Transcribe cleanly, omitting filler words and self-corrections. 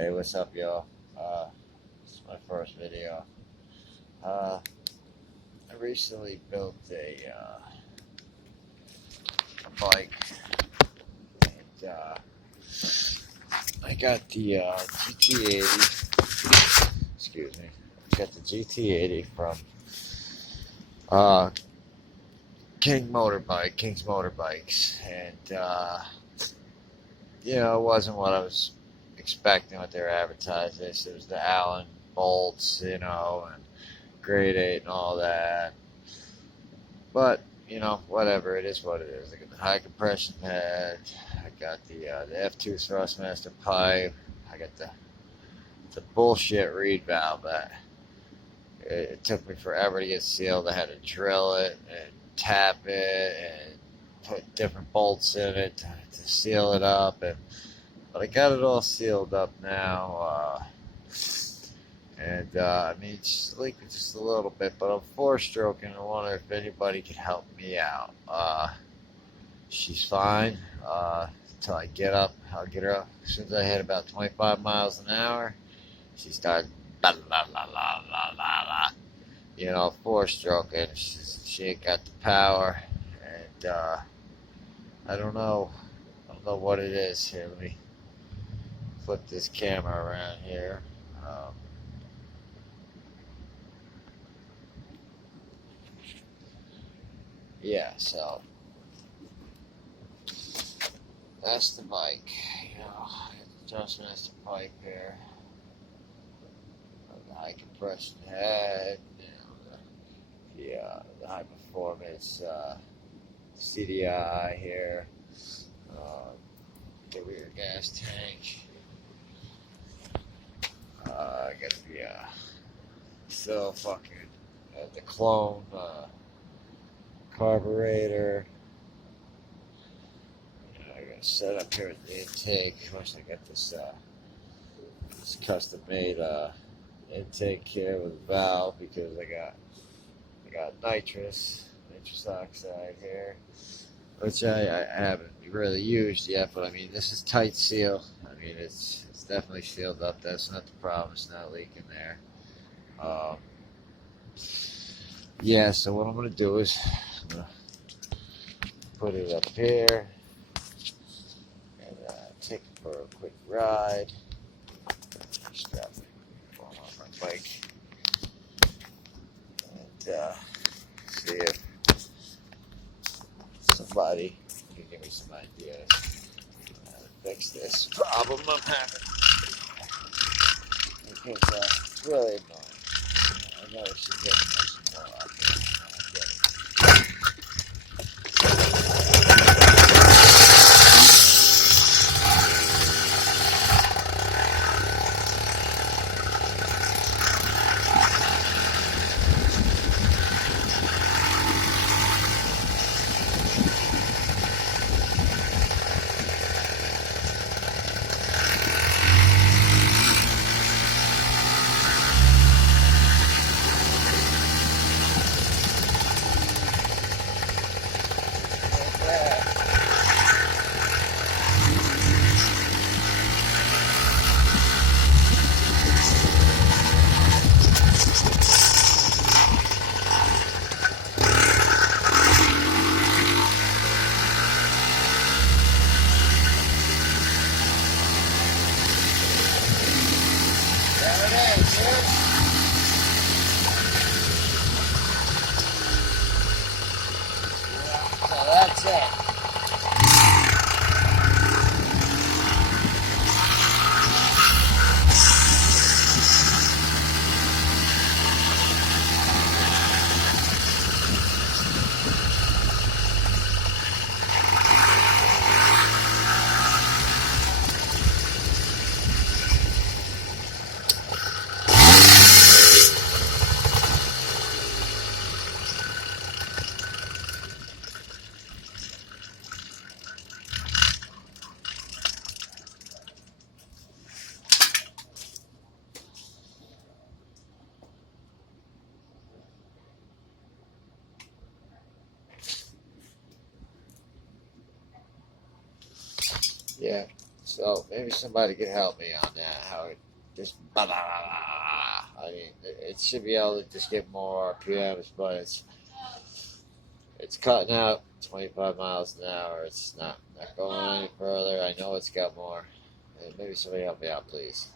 Hey, what's up, y'all? This is my first video. I recently built a bike, and I got the GT80. Excuse me. I got the GT80 from uh, King's Motorbikes, and it wasn't what I was expecting. What they were advertising. It was the Allen bolts, and grade 8 and all that. But whatever, it is what it is. I got the high compression head. I got the F2 Thrustmaster pipe. I got the bullshit reed valve that it took me forever to get sealed. I had to drill it and tap it and put different bolts in it to seal it up. But I got it all sealed up now. I mean, it's just leaking just a little bit, but I'm 4-stroking. I wonder if anybody could help me out. She's fine. Until I get up, I'll get her up. As soon as I hit about 25 miles an hour, she starts, la la la la la la, 4-stroking. She ain't got the power, and I don't know. I don't know what it is. Here, let me flip this camera around here. Yeah, so that's the bike. Just missed the pipe here. The high compression head. The high performance CDI here. The rear gas tank. I got the clone carburetor. I got set up here at the intake. Of course, I got this custom made intake here with a valve because I got nitrous oxide here, which I haven't really used yet. But I mean, this is tight seal. I mean, it's definitely sealed up. That's not the problem. It's not leaking there. Yeah. So what I'm gonna do is I'm gonna put it up here and take it for a quick ride. Strap it on my bike and see if somebody can give me some ideas on how to fix this problem I'm having. Because it's really annoying. I know I should get some more out there. That's it. Yeah. So maybe somebody could help me on that. How it just blah, blah, blah, blah. I mean, it should be able to just get more RPMs, but it's cutting out 25 miles an hour. It's not going any further. I know it's got more. Maybe somebody help me out, please.